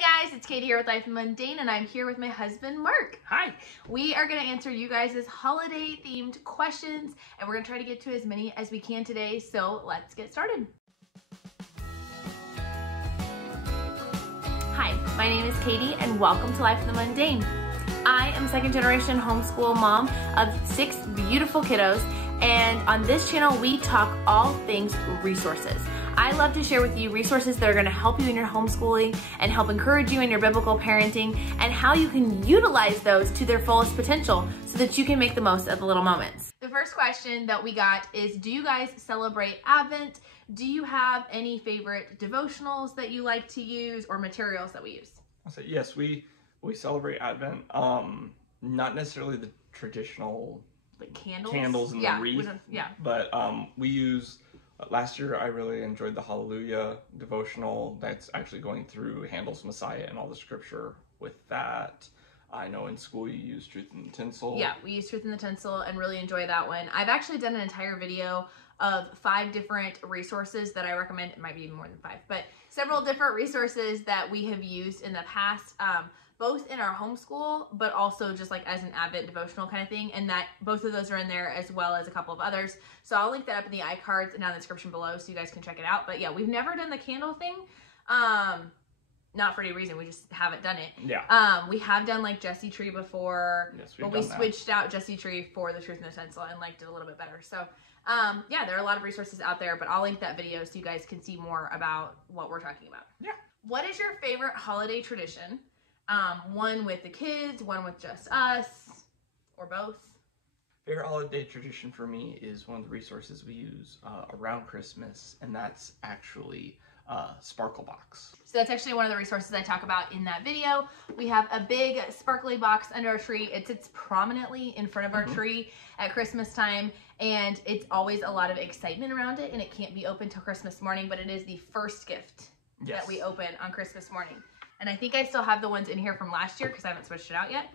Hey guys, it's Katie here with Life Mundane, and I'm here with my husband, Mark. Hi. We are going to answer you guys' holiday-themed questions, and we're going to try to get to as many as we can today, so let's get started. Hi, my name is Katie, and welcome to Life in the Mundane. I am a second-generation homeschool mom of 6 beautiful kiddos, and on this channel, we talk all things resources. I love to share with you resources that are going to help you in your homeschooling and help encourage you in your biblical parenting and how you can utilize those to their fullest potential so that you can make the most of the little moments. The first question that we got is, do you guys celebrate Advent? Do you have any favorite devotionals that you like to use or materials that we use? I'll say yes, we celebrate Advent. Not necessarily the traditional like candles and the wreath. Yeah. But we use. Last year, I really enjoyed the Hallelujah devotional. That's actually going through Handel's Messiah and all the scripture with that. I know in school you use Truth in the Tinsel. Yeah, we use Truth in the Tinsel and really enjoy that one. I've actually done an entire video of 5 different resources that I recommend. It might be even more than 5, but several different resources that we have used in the past, both in our homeschool, but also just like as an Advent devotional kind of thing. And that both of those are in there as well as a couple of others. So I'll link that up in the iCards and down in the description below so you guys can check it out. But yeah, we've never done the candle thing. Not for any reason, we just haven't done it. Yeah. We have done like Jesse Tree before, yes, but we switched out Jesse Tree for the Truth in the Tinsel and liked it a little bit better. So yeah, there are a lot of resources out there, but I'll link that video so you guys can see more about what we're talking about. Yeah. What is your favorite holiday tradition? One with the kids, one with just us, or both? Favorite holiday tradition for me is one of the resources we use around Christmas, and that's actually Sparkle Box. So that's actually one of the resources I talk about in that video. We have a big sparkly box under our tree. It sits prominently in front of our tree at Christmas time, and it's always a lot of excitement around it, and it can't be opened till Christmas morning, but it is the first gift that we open on Christmas morning. And I think I still have the ones in here from last year because I haven't switched it out yet.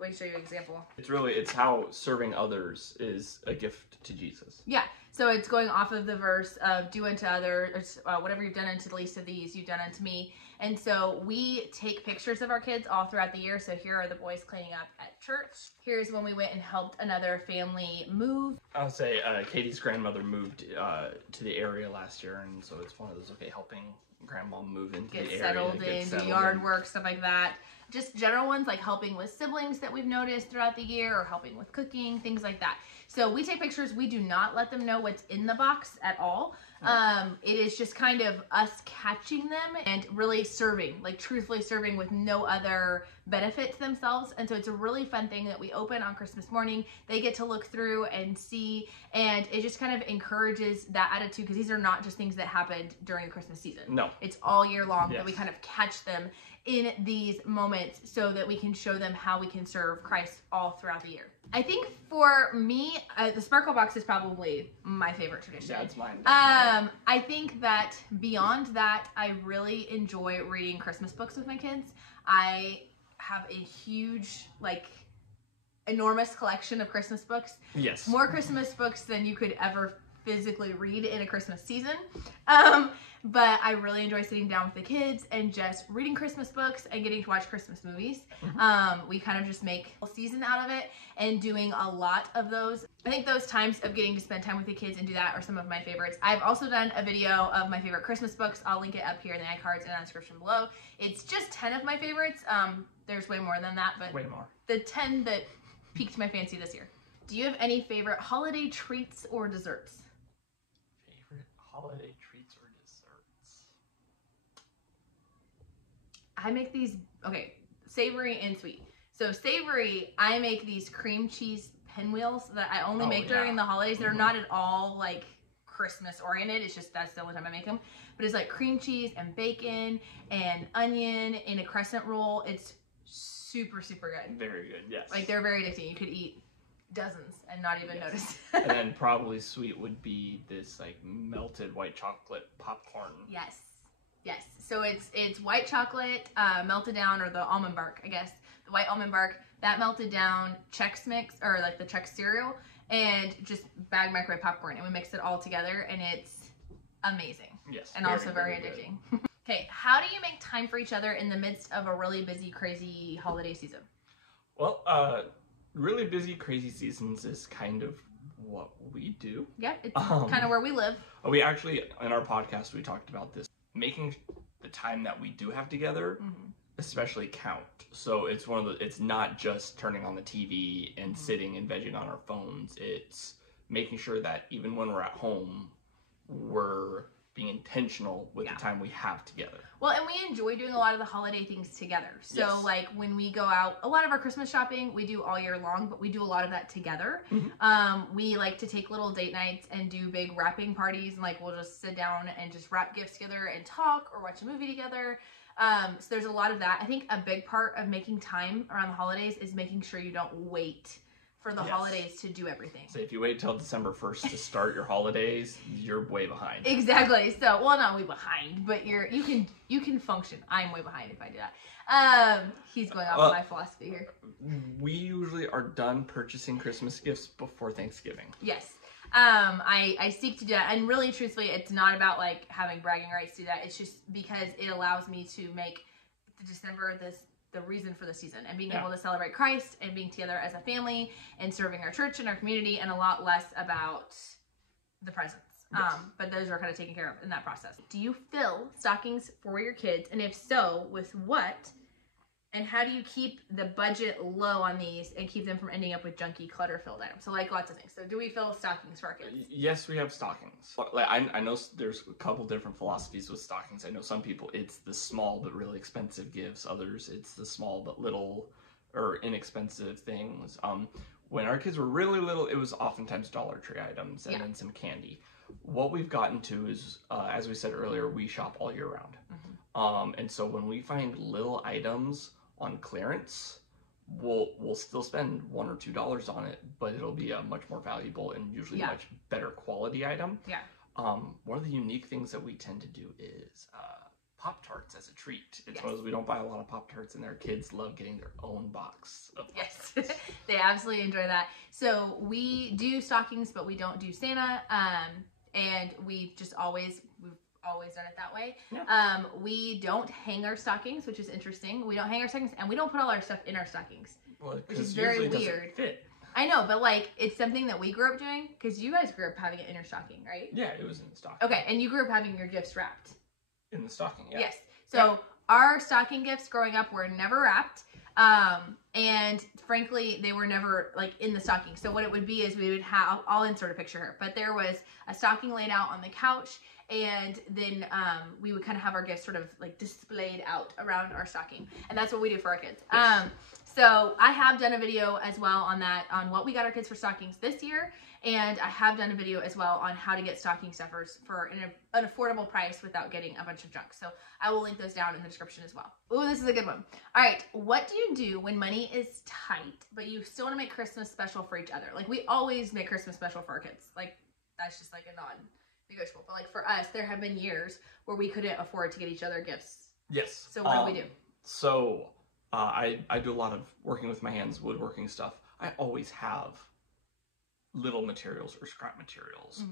Let me show you an example. It's how serving others is a gift to Jesus. Yeah, so it's going off of the verse of do unto others, whatever you've done unto the least of these, you've done unto me. And so we take pictures of our kids all throughout the year. So here are the boys cleaning up at church. Here's when we went and helped another family move. I'll say Katie's grandmother moved to the area last year, and so it's one of those, helping grandma move into the area. Get settled in, do yard work, stuff like that. Just general ones like helping with siblings that we've noticed throughout the year or helping with cooking, things like that. So we take pictures. We do not let them know what's in the box at all. It is just kind of us catching them and really serving, like truthfully serving with no other benefit to themselves. And so it's a really fun thing that we open on Christmas morning. They get to look through and see, and it just kind of encourages that attitude because these are not just things that happened during the Christmas season. No. It's all year long that we kind of catch them in these moments so that we can show them how we can serve Christ all throughout the year. I think for me, the Sparkle Box is probably my favorite tradition. Yeah, it's mine. I think that beyond that, I really enjoy reading Christmas books with my kids. I have a huge, enormous collection of Christmas books. Yes. More Christmas books than you could ever physically read in a Christmas season. But I really enjoy sitting down with the kids and just reading Christmas books and getting to watch Christmas movies. We kind of just make a season out of it and doing a lot of those. I think those times of getting to spend time with the kids and do that are some of my favorites. I've also done a video of my favorite Christmas books. I'll link it up here in the iCards and in the description below. It's just 10 of my favorites. There's way more than that, but way more. The 10 that piqued my fancy this year. Do you have any favorite holiday treats or desserts? Favorite holiday treats or desserts? I make these, savory and sweet. So savory, I make these cream cheese pinwheels that I only make during the holidays. They're not at all like Christmas oriented. It's just that's the only time I make them. But it's like cream cheese and bacon and onion in a crescent roll. It's super, super good. Very good, yes. Like they're very addicting. You could eat dozens and not even notice. And then probably sweet would be this melted white chocolate popcorn. Yes. Yes. So it's white chocolate melted down, or the almond bark, I guess. The white almond bark, that melted down Chex Mix, or like the Chex cereal, and just bag microwave popcorn. And we mix it all together, and it's amazing. Yes. And also very addicting. Okay, how do you make time for each other in the midst of a really busy, crazy holiday season? Well, really busy, crazy seasons is kind of what we do. Yeah, it's kind of where we live. We actually, in our podcast, we talked about this, making the time that we do have together, especially count. So it's it's not just turning on the TV and sitting and vegging on our phones. It's making sure that even when we're at home, we're being intentional with the time we have together. Well, and we enjoy doing a lot of the holiday things together. So like when we go out, a lot of our Christmas shopping we do all year long, but we do a lot of that together. We like to take little date nights and do big wrapping parties, and like we'll just sit down and just wrap gifts together and talk or watch a movie together. So there's a lot of that. I think a big part of making time around the holidays is making sure you don't wait for the holidays to do everything. So if you wait till December 1st to start your holidays, you're way behind. Exactly. So, well, not way behind, but you can function. I'm way behind if I do that. He's going off my philosophy here. We usually are done purchasing Christmas gifts before Thanksgiving. Yes. I seek to do that, and really truthfully, it's not about like having bragging rights to do that. It's just because it allows me to make December the reason for the season, and being able to celebrate Christ and being together as a family and serving our church and our community, and a lot less about the presents. But those are kind of taken care of in that process. Do you fill stockings for your kids? And if so, with what? And how do you keep the budget low on these and keep them from ending up with junky, clutter-filled items? So like lots of things. So do we fill stockings for our kids? Yes, we have stockings. Like I know there's a couple different philosophies with stockings. I know some people it's the small but really expensive gifts. Others it's the small but little or inexpensive things. When our kids were really little, it was oftentimes Dollar Tree items and then some candy. What we've gotten to is, as we said earlier, we shop all year round. And so when we find little items on clearance, we'll still spend $1 or $2 on it, but it'll be a much more valuable and usually much better quality item. One of the unique things that we tend to do is Pop-Tarts as a treat. It's one of those, we don't buy a lot of Pop-Tarts, and their kids love getting their own box of Pop-Tarts. Yes, they absolutely enjoy that. So we do stockings, but we don't do Santa, and we've always done it that way. We don't hang our stockings, which is interesting. We don't hang our stockings, and we don't put all our stuff in our stockings, which is very weird. Fit. I know, but like it's something that we grew up doing because you guys grew up having it in your stocking, right? Yeah, it was in the stocking. Okay, and you grew up having your gifts wrapped. In the stocking, yeah. Yes. So our stocking gifts growing up were never wrapped. And frankly, they were never like in the stocking. So what it would be is we would have, I'll insert a picture here, but there was a stocking laid out on the couch, and then we would kind of have our gifts sort of like displayed out around our stocking. And that's what we do for our kids. So I have done a video as well on that, on what we got our kids for stockings this year. And I have done a video as well on how to get stocking stuffers for an affordable price without getting a bunch of junk. So I will link those down in the description as well. Oh, this is a good one. All right, what do you do when money is tight, but you still want to make Christmas special for each other? Like, we always make Christmas special for our kids. Like, that's just like a non-negotiable. But like for us, there have been years where we couldn't afford to get each other gifts. Yes. So what do we do? So I do a lot of working with my hands, woodworking stuff. I always have little materials or scrap materials.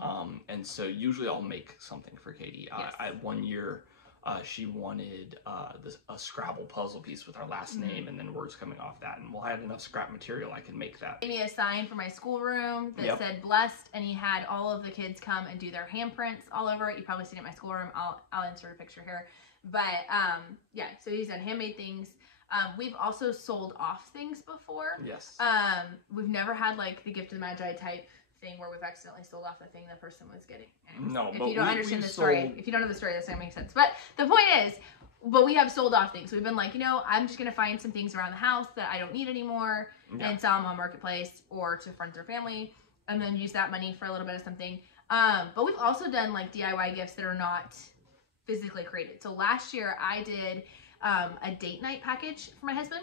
And so usually I'll make something for Katie. One year she wanted a Scrabble puzzle piece with our last name and then words coming off that. And we'll have enough scrap material, I can make that. He gave me a sign for my schoolroom that said blessed, and he had all of the kids come and do their handprints all over it. You've probably seen it in my schoolroom. I'll insert a picture here. But yeah, so he's done handmade things. We've also sold off things before. Yes. We've never had like the gift of the Magi type thing where we've accidentally sold off the thing the person was getting. Anyways, no, if but you don't understand the story, if you don't know the story, that's not gonna make sense. But the point is, but we have sold off things. We've been like, you know, I'm just gonna find some things around the house that I don't need anymore and sell them on Marketplace or to friends or family, and then use that money for a little bit of something. But we've also done like DIY gifts that are not physically created. So last year I did a date night package for my husband.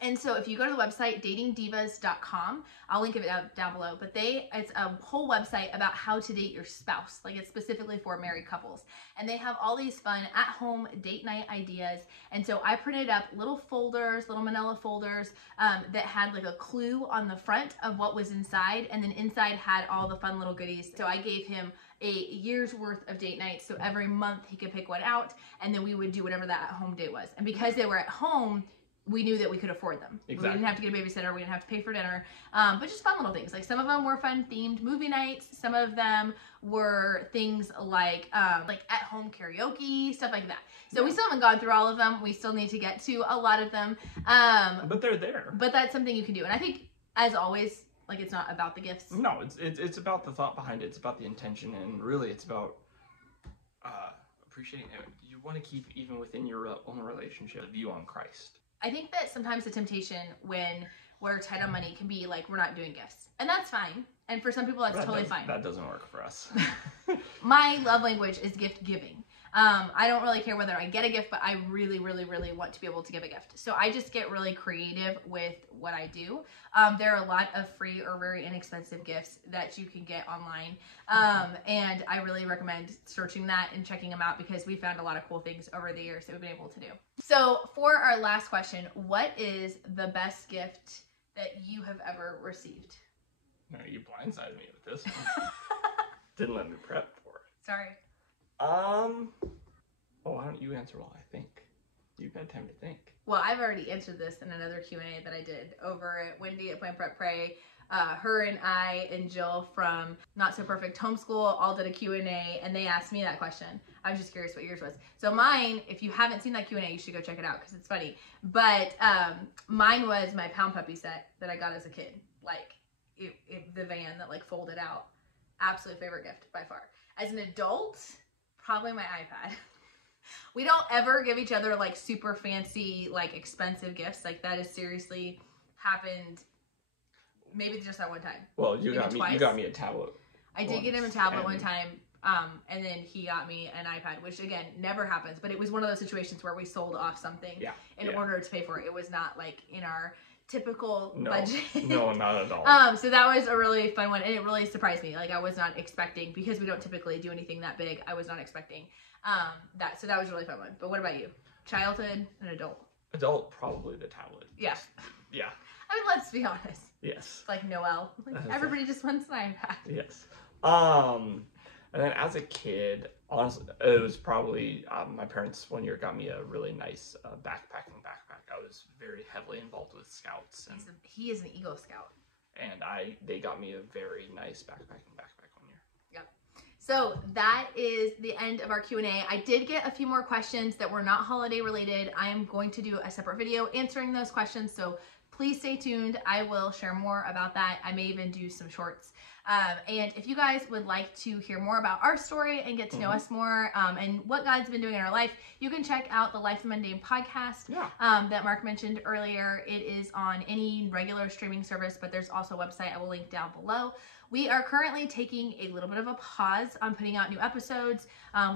And so if you go to the website, datingdivas.com, I'll link it down below, but it's a whole website about how to date your spouse. Like, it's specifically for married couples. And they have all these fun at-home date night ideas. And so I printed up little folders, little manila folders that had like a clue on the front of what was inside. And then inside had all the fun little goodies. So I gave him a year's worth of date nights. So every month he could pick one out, and then we would do whatever that at-home date was. And because they were at home, we knew that we could afford them. Exactly. We didn't have to get a babysitter. We didn't have to pay for dinner. But just fun little things. Like, some of them were fun themed movie nights. Some of them were things like at-home karaoke, stuff like that. So we still haven't gone through all of them. We still need to get to a lot of them. But they're there. But that's something you can do. And I think, as always, like, it's not about the gifts. No, it's about the thought behind it. It's about the intention, and really it's about appreciating it. You want to keep, even within your own relationship, a view on Christ. I think that sometimes the temptation when we're tight on money can be like, we're not doing gifts. And that's fine. And for some people, that's totally fine. That doesn't work for us. My love language is gift giving. I don't really care whether I get a gift, but I really, really, really want to be able to give a gift. So I just get really creative with what I do. There are a lot of free or very inexpensive gifts that you can get online. And I really recommend searching that and checking them out, because we found a lot of cool things over the years that we've been able to do. So for our last question, what is the best gift that you have ever received? No, you blindsided me with this. Didn't let me prep for it. Sorry. Well, why don't you answer while I think? You've had time to think. Well, I've already answered this in another Q&A that I did over at Wendy at Plan Prep Pray. Her and I and Jill from Not So Perfect Homeschool all did a Q&A, and they asked me that question. I was just curious what yours was. So mine, if you haven't seen that Q&A, you should go check it out because it's funny. But mine was my Pound Puppy set that I got as a kid. Like, the van that like folded out. Absolute favorite gift by far. As an adult, probably my iPad. We don't ever give each other like super fancy, like expensive gifts. Like, that has seriously happened maybe just that one time. Well, you got me a tablet. I did get him a tablet one time. And then he got me an iPad, which again, never happens, but it was one of those situations where we sold off something in order to pay for it. It was not like in our typical budget. No, not at all. So that was a really fun one, and it really surprised me. Like, I was not expecting, because we don't typically do anything that big, I was not expecting that. So that was a really fun one. But what about you? Childhood and adult? Adult, probably the tablet. Yeah. Yeah. I mean, let's be honest. Yes. Like Noel. Like, everybody just wants an iPad. Yes. And then as a kid, honestly, it was probably my parents one year got me a really nice backpack. I was very heavily involved with Scouts. And he is an Eagle Scout. And they got me a very nice backpack one year. Yep. So that is the end of our Q&A. I did get a few more questions that were not holiday related. I am going to do a separate video answering those questions, so please stay tuned. I will share more about that. I may even do some shorts. And if you guys would like to hear more about our story and get to know us more and what God's been doing in our life, you can check out the Life of the Mundane podcast that Mark mentioned earlier. It is on any regular streaming service, but there's also a website I will link down below. We are currently taking a little bit of a pause on putting out new episodes.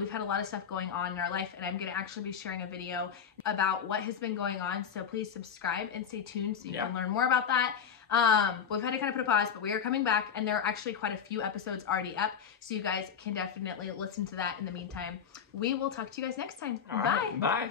We've had a lot of stuff going on in our life, and I'm going to actually be sharing a video about what has been going on. So please subscribe and stay tuned so you can learn more about that. We've had to kind of put a pause, but we are coming back, and there are actually quite a few episodes already up, so you guys can definitely listen to that in the meantime. We will talk to you guys next time. Bye. Bye.